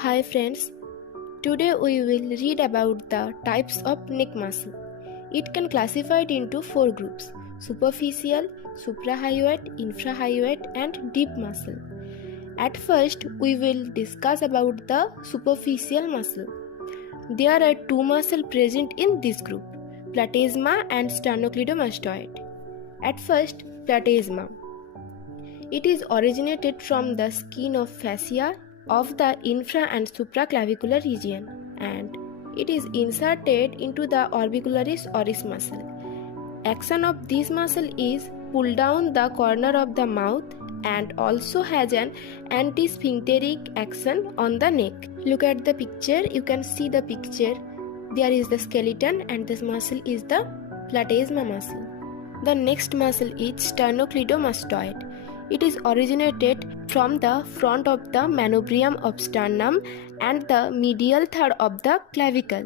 Hi friends, today we will read about the types of neck muscle. It can classified into 4 groups: superficial, suprahyoid, infrahyoid and deep muscle. At first, we will discuss about the superficial muscle. There are 2 muscles present in this group, platysma and sternocleidomastoid. At first, platysma. It is originated from the skin of fascia of the infra and supraclavicular region, and it is inserted into the orbicularis oris muscle. Action of this muscle is pull down the corner of the mouth and also has an anti-sphincteric action on the neck. Look at the picture. You can see the picture. There is the skeleton and this muscle is the platysma muscle. The next muscle is sternocleidomastoid. It is originated from the front of the manubrium of sternum and the medial third of the clavicle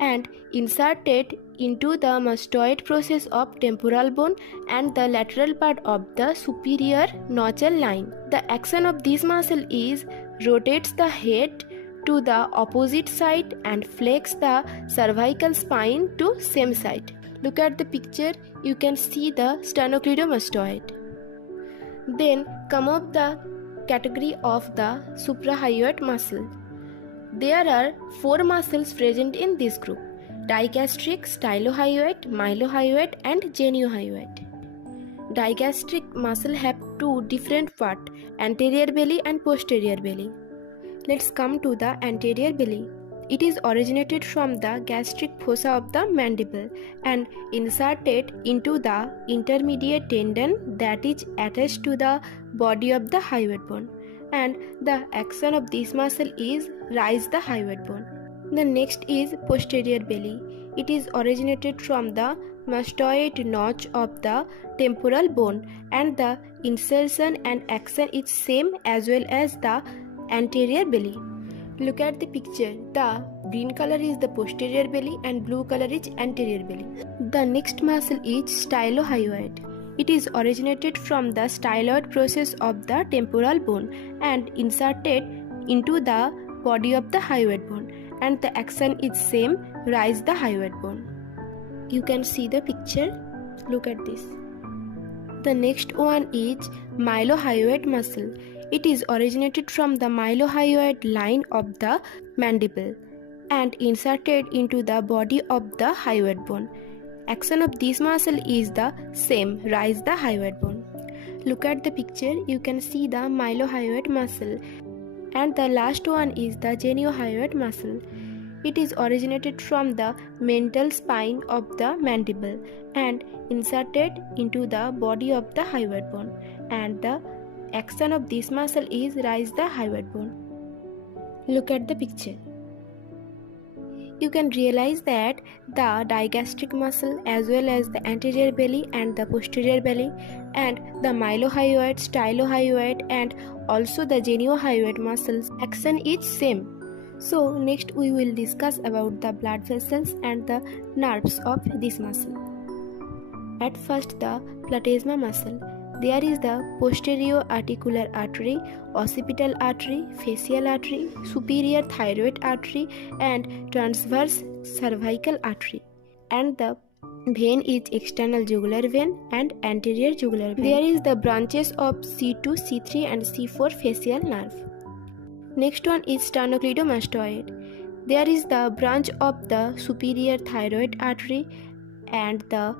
and inserted into the mastoid process of temporal bone and the lateral part of the superior nochal line. The action of this muscle is rotates the head to the opposite side and flex the cervical spine to same side. Look at the picture. You can see the sternocleidomastoid. Then come up the category of the suprahyoid muscle. There are 4 muscles present in this group: digastric, stylohyoid, mylohyoid and geniohyoid. Digastric muscle have 2 different parts, anterior belly and posterior belly. Let's come to the anterior belly. It is originated from the gastric fossa of the mandible and inserted into the intermediate tendon that is attached to the body of the hyoid bone, and the action of this muscle is raise the hyoid bone. The next is posterior belly. It is originated from the mastoid notch of the temporal bone and the insertion and action is same as well as the anterior belly. Look at the picture. The green color is the posterior belly and blue color is anterior belly. The next muscle is stylohyoid. It is originated from the styloid process of the temporal bone and inserted into the body of the hyoid bone, and the action is same, raise the hyoid bone. You can see the picture. Look at this. The next one is mylohyoid muscle. It is originated from the mylohyoid line of the mandible and inserted into the body of the hyoid bone. Action of this muscle is the same, raise the hyoid bone. Look at the picture. You can see the mylohyoid muscle. And the last one is the geniohyoid muscle. It is originated from the mental spine of the mandible and inserted into the body of the hyoid bone, and the action of this muscle is raise the hyoid bone. Look at the picture. You can realize that the digastric muscle as well as the anterior belly and the posterior belly and the mylohyoid, stylohyoid and also the geniohyoid muscles action is same. So next we will discuss about the blood vessels and the nerves of this muscle. At first, the platysma muscle. There is the posterior articular artery, occipital artery, facial artery, superior thyroid artery and transverse cervical artery. And the vein is external jugular vein and anterior jugular vein. There is the branches of C2, C3 and C4 facial nerve. Next one is sternocleidomastoid. There is the branch of the superior thyroid artery and the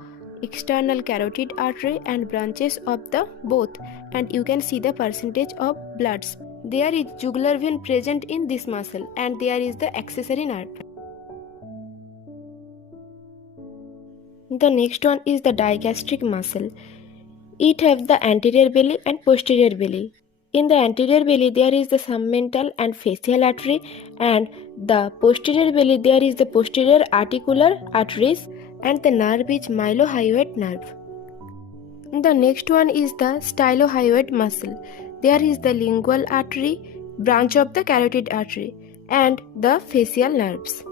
external carotid artery and branches of the both, and you can see the percentage of bloods. There is jugular vein present in this muscle and there is the accessory nerve. The next one is the digastric muscle. It has the anterior belly and posterior belly. In the anterior belly there is the submental and facial artery, and the posterior belly there is the posterior articular arteries, and the nerve is mylohyoid nerve. The next one is the stylohyoid muscle. There is the lingual artery, branch of the carotid artery and the facial nerves.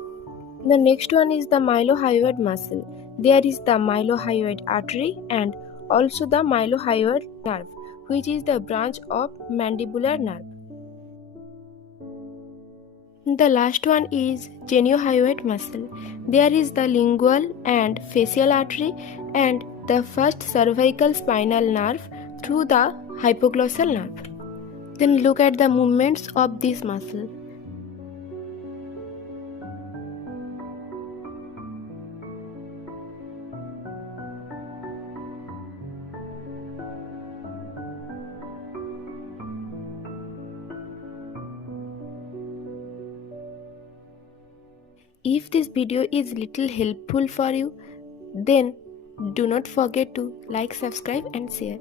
The next one is the mylohyoid muscle. There is the mylohyoid artery and also the mylohyoid nerve, which is the branch of mandibular nerve. The last one is geniohyoid muscle. There is the lingual and facial artery and the first cervical spinal nerve through the hypoglossal nerve. Then look at the movements of this muscle. If this video is little helpful for you, then do not forget to like, subscribe and share.